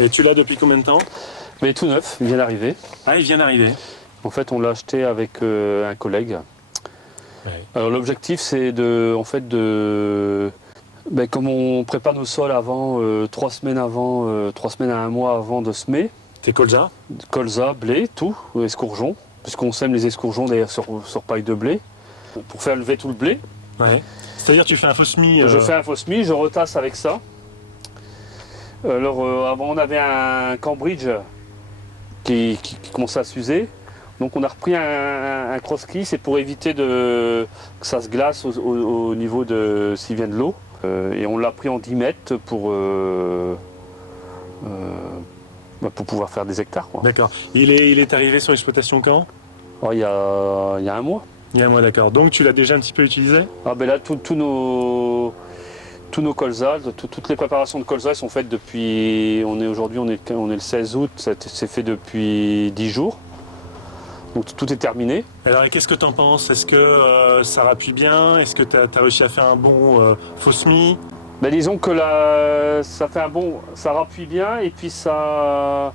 Et tu l'as depuis combien de temps? Mais tout neuf, il vient d'arriver. Ah, il vient d'arriver. En fait, on l'a acheté avec un collègue. Ouais. Alors l'objectif, c'est comme on prépare nos sols avant, 3 semaines avant, 3 semaines à un mois avant de semer, T'es colza? colza, blé, tout, escourgeons, puisqu'on sème les escourgeons d'ailleurs sur paille de blé, pour faire lever tout le blé. Ouais. C'est-à-dire tu fais un faux semis. Je fais un faux semis, je retasse avec ça. Alors avant on avait un Cambridge qui commençait à s'user. Donc on a repris un cross-ski, c'est pour éviter que ça se glace au niveau de s'il vient de l'eau. Et on l'a pris en 10 mètres pour pouvoir faire des hectares, quoi. D'accord. Il est arrivé sur l'exploitation quand? Alors, il y a un mois. Il y a un mois, d'accord. Donc tu l'as déjà un petit peu utilisé? Ah ben là, tous nos colzas, toutes les préparations de colza sont faites depuis. Aujourd'hui, on est le 16 août, c'est fait depuis 10 jours. Donc tout est terminé. Alors qu'est-ce que tu en penses? Est-ce que ça rappuie bien? Est-ce que tu as réussi à faire un bon faux semis? Ben, disons que ça rappuie bien et puis ça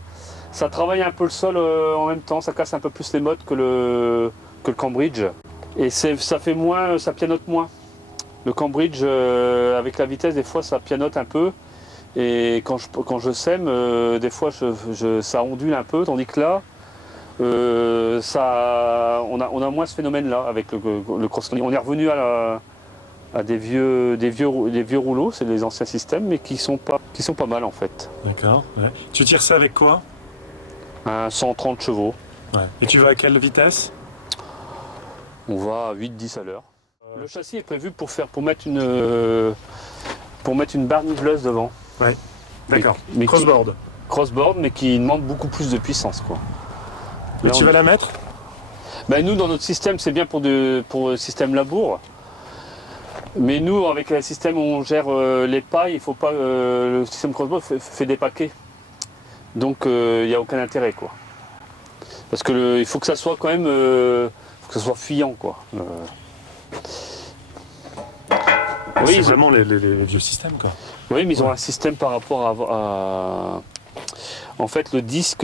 travaille un peu le sol en même temps, ça casse un peu plus les mottes que le Cambridge. Et ça pianote moins. Le Cambridge, avec la vitesse, des fois ça pianote un peu. Et quand je sème, des fois ça ondule un peu, tandis que là, on a moins ce phénomène-là avec le cross-country. On est revenu à des vieux rouleaux, c'est les anciens systèmes, mais qui sont pas mal en fait. D'accord. Ouais. Tu tires ça avec quoi? Un 130 chevaux. Ouais. Et tu vas à quelle vitesse? On va à 8-10 à l'heure. Le châssis est prévu pour mettre une barre niveleuse devant. Ouais. D'accord. Mais Crossboard. Crossboard, mais qui demande beaucoup plus de puissance, quoi. Et tu vas la mettre? Ben, nous, dans notre système, c'est bien pour le système labour. Mais nous, avec le système où on gère les pailles, il faut pas, le système crossboard fait des paquets. Donc il n'y a aucun intérêt, quoi. Parce que il faut que ça soit quand même faut que ça soit fuyant, quoi. Oui, c'est vraiment les vieux systèmes, quoi. Oui, mais ils ont un système par rapport à en fait, le petit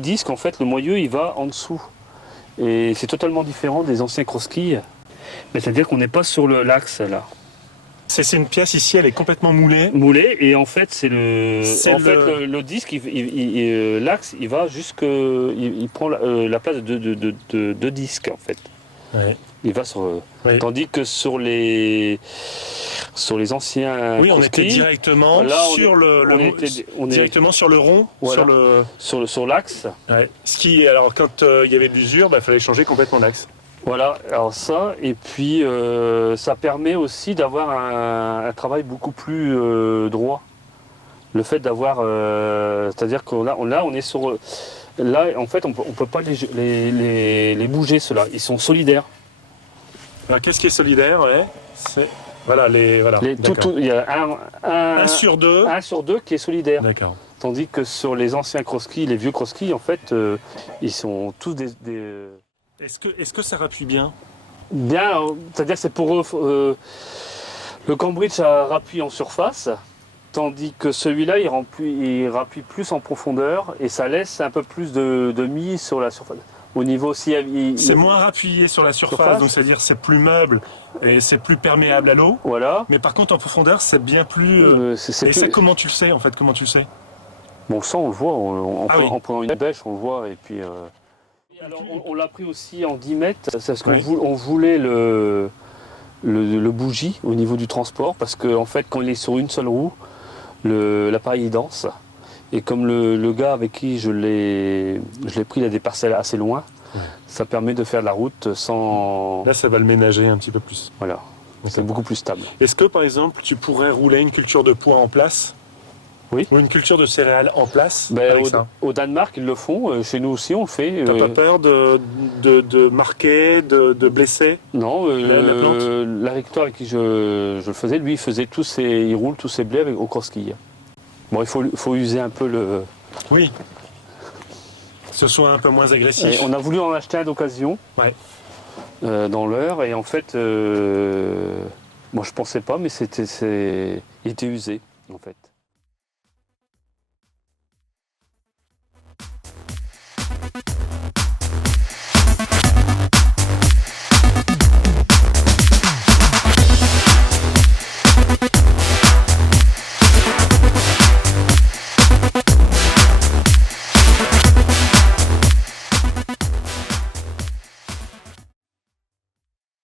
disque, en fait, le moyeu, il va en dessous. Et c'est totalement différent des anciens cross-skis. C'est-à-dire qu'on n'est pas sur l'axe, là. C'est une pièce ici, elle est complètement moulée. Moulée, et en fait, le disque, l'axe, il va il prend la place de disque, en fait. Ouais. Il va Oui. Tandis que sur les anciens oui, on était cross-skis, directement là, directement sur le rond, voilà, sur l'axe. Ouais. Alors quand il y avait de l'usure, il fallait changer complètement l'axe. Voilà, alors ça, et puis ça permet aussi d'avoir un travail beaucoup plus droit. Le fait d'avoir, c'est-à-dire qu'on on est sur, là en fait on peut pas les bouger ceux-là, ils sont solidaires. Alors qu'est-ce qui est solidaire? Ouais. Voilà, il y a un sur deux. Un sur deux qui est solidaire. D'accord. Tandis que sur les anciens cross-skis, les vieux cross-skis, en fait, ils sont tous des... Est-ce que ça rappuie bien? Bien, c'est-à-dire c'est pour eux, le Cambridge ça rappuie en surface, tandis que celui-là il rappuie plus en profondeur et ça laisse un peu plus de mie sur la surface. Au niveau c'est moins rappuyé sur la surface, donc c'est-à-dire c'est plus meuble et c'est plus perméable à l'eau. Voilà. Mais par contre en profondeur c'est bien plus. Ça, comment tu le sais en fait? Comment tu le sais? Bon, ça on le voit, en prenant une bêche on le voit et puis. Alors on l'a pris aussi en 10 mètres, c'est parce qu'on voulait le bougie au niveau du transport, parce qu'en fait quand il est sur une seule roue, l'appareil danse. Et comme le gars avec qui je l'ai pris, il a des parcelles assez loin, ça permet de faire de la route sans... Là ça va le ménager un petit peu plus. Voilà, c'est beaucoup plus stable. Est-ce que par exemple tu pourrais rouler une culture de pois en place? Oui. Ou une culture de céréales en place? Au Danemark, ils le font. Chez nous aussi, on le fait. T'as pas peur de marquer, de blesser? Non. L'agriculteur avec qui je le faisais, lui, il roule tous ses blés au cross-ski. Bon, il faut user un peu le... Oui. Que ce soit un peu moins agressif. Et on a voulu en acheter un d'occasion. Ouais. Dans l'heure. Et en fait, moi, je pensais pas, mais il était usé, en fait.